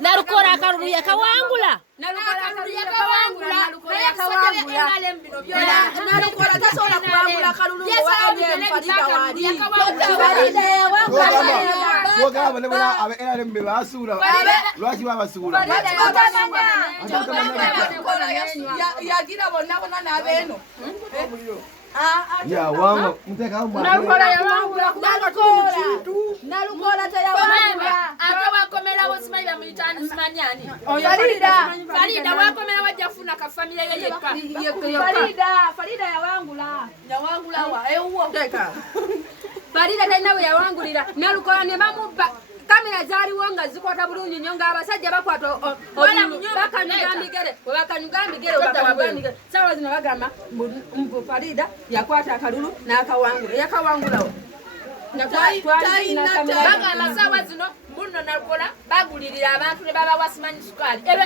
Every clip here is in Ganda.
Nalukoola kalulu yakawangula. Nalukoola tasobola kuwangula kalulu yagira bonna bonna n'abeeno. Ya wanga mteka mwa. Nalukoola teyawangula. Akabakomera bosimanyi bamuyitani simanyani. Farida wakomera wajjafuna ka family ye yekka. Farida yawangula wa ewo. Farida talinawe yawangulira. Nalukoola ne bamubba. Kamera zaaliwo nga zikwata bulungi nnyo ng'abasajja bakwata bakanyugambigere bakanyugambigere sawa zino bagamba mbu Farida yakwata akalulu n'akawangula yakawangulawo bagamba sawa zino muno Nalukoola bagulirira abantu ne baba wasimanyi sukaali ebyo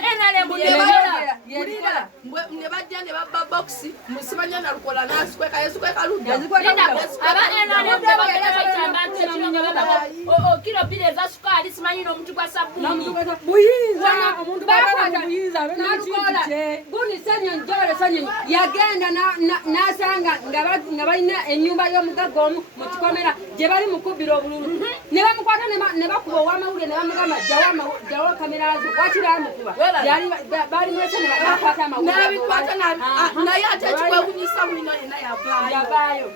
ne bajja ne babba boxi musimanya Nalukoola n'asikweka yesukweka ludda kilo bile za sukali simanyi n'omuntu gwa sabuni buyinza omuntu bakwata buyinza Nalukoola guni senyo njole senyo yagenda n'asanga nga balina ennyumba y'omugagga omu mu kikomera gye bali mukubbira obululu ne bamukwata ne bakuba ow'amawulire ne bamugamba jawo kamera zo wakiri amukuba bali mwese ne bakwata amawulire naye ate ekiwewunyisa mwino yena yavaayo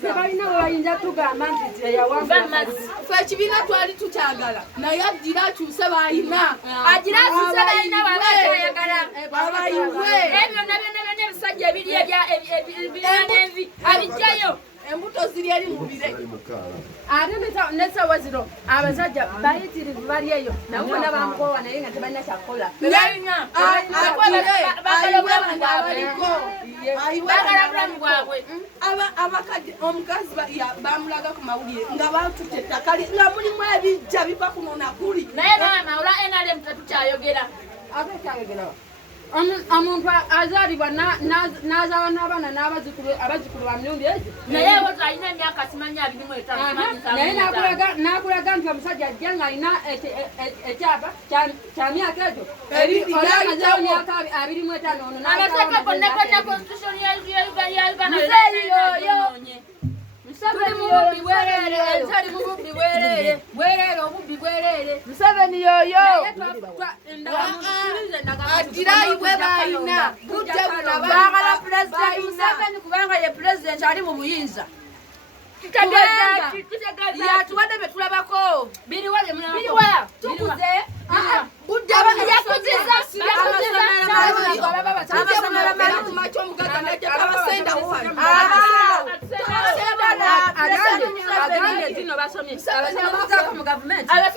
tebalina we bayinza tugamba nti teyawangula fe ekibiina twali tukyagala naye agira akyuse bayina agira akyuse bayina babatayagala abayiwe ebyo byonna ebisajja ebiri ebyanenvi abijjayo embuto ziri eri mu bire ate nesawa zino abasajja bayitirivu bali eyo nabona bamukowa naye nga tebalina kyakukola bagala bulamu bwabwe abakadde omukazi bamulaga ku mawulire nga batutte ettaka nga mulimu ebijja biva kuno nakuli naye maama olwa NRM tetukyayogera ate kyayogerawa omuntu azaalibwa n'azaala n'abaana n'abazzukulu ba mirundi egyo naye alina emyaka simanyi 25 naye n'akulaga nti omusajja ajja ng'alina ekyapa kya myaka egyo olwamazaawo myaka 25 ono abateeka konna constitution ya Uganda Museveni yoyo agirayi bwe bayina budde bunabagala president Museveni kubanga ye president ali mu buyinza yatuwadde bye tulabako biriwa tukuze budde yakuziza omugaga najja tabasenda zino basomye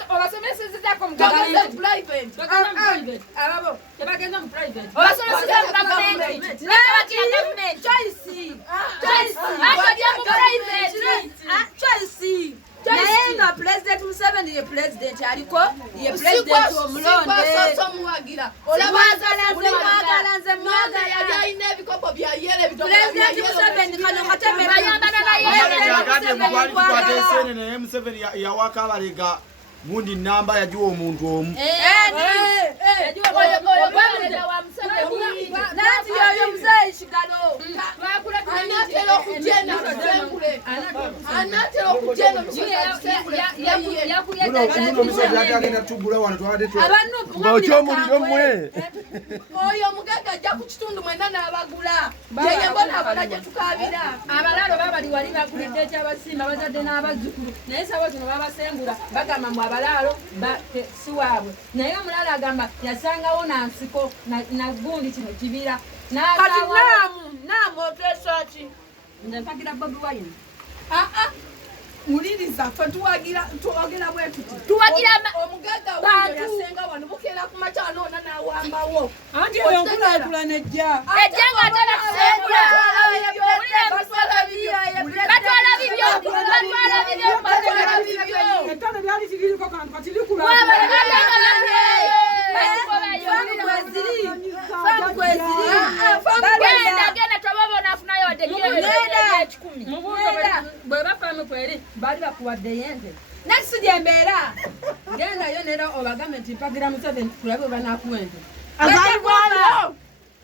obasomesezako mu private ababo tebagenza mu private obasomeseza mu government naye nga president Museveni ye president aliko ye president omulonde olabagalanze mwaga yali alina ebikopo bya yele president Museveni kano katemera naye Museveni yawaka abalega gundi namba yajuwa omuntu omu nanti yoyo muzeeyi kigalo anatera okujenda oyo omugagga ajja ku kitundu mwena n'abagula yeye mbona abala gye tukabira abalaalo babali wali bagulidde ekyabasimba bazadde n'abazzukulu naye sawa zino babasengula bagamba mu abalaalo si waabwe naye omulala agamba yasangawo nansiko nagundi kino kibira kati naamu otwesaki nze mpagira Bobi Wine muliriza ffe tuwagira bwe tuti tuwagira omugagga wuyo yasenga wano bukeera ku makya noona n'awambawo anti oyo nkulakulana ejja nga atera kusengula batwala bibyo ettale lyali kiririko kantu katirikula genda twababona afunayo wadde bwe bafamu kweri bali bakuwadde yente nakisi gyembeera gendayo nera obagambe nti mpagira Museveni tulabe banakuwa ente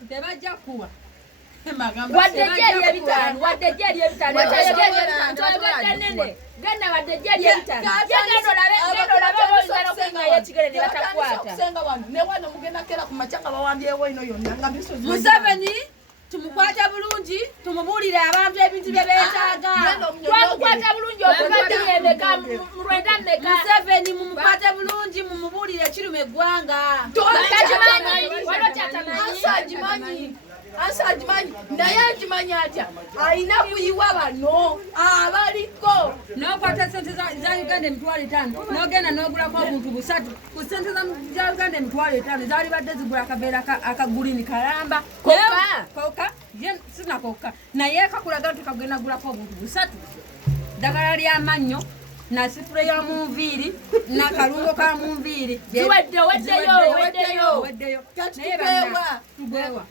tebajja kuwa wadde jeri ebitano genda wadde jeri ebitano Museveni tumukwate bulungi tumubuulire abantu ebintu bye beetaaga twamukwate bulungi okubadde mulwenda mmeka Museveni mumukwate bulungi mumubuulire kiruma eggwanga Asajimanyi naye ajimanyi atya alina kuyiwa bano abaliko n'okwata sente za Uganda emitwalo 5 n'ogenda n'ogulako obuntu 3 ku sente za Uganda emitwalo 5 zaali badde zigula akaveera akagulini kalamba koka ye sinakoka naye kakulaga nti kagenda gulako obuntu 3 ddagala ly'amannyo na sifure ya munviiri na kalungo ka munviiri weddeyo naye tugeewa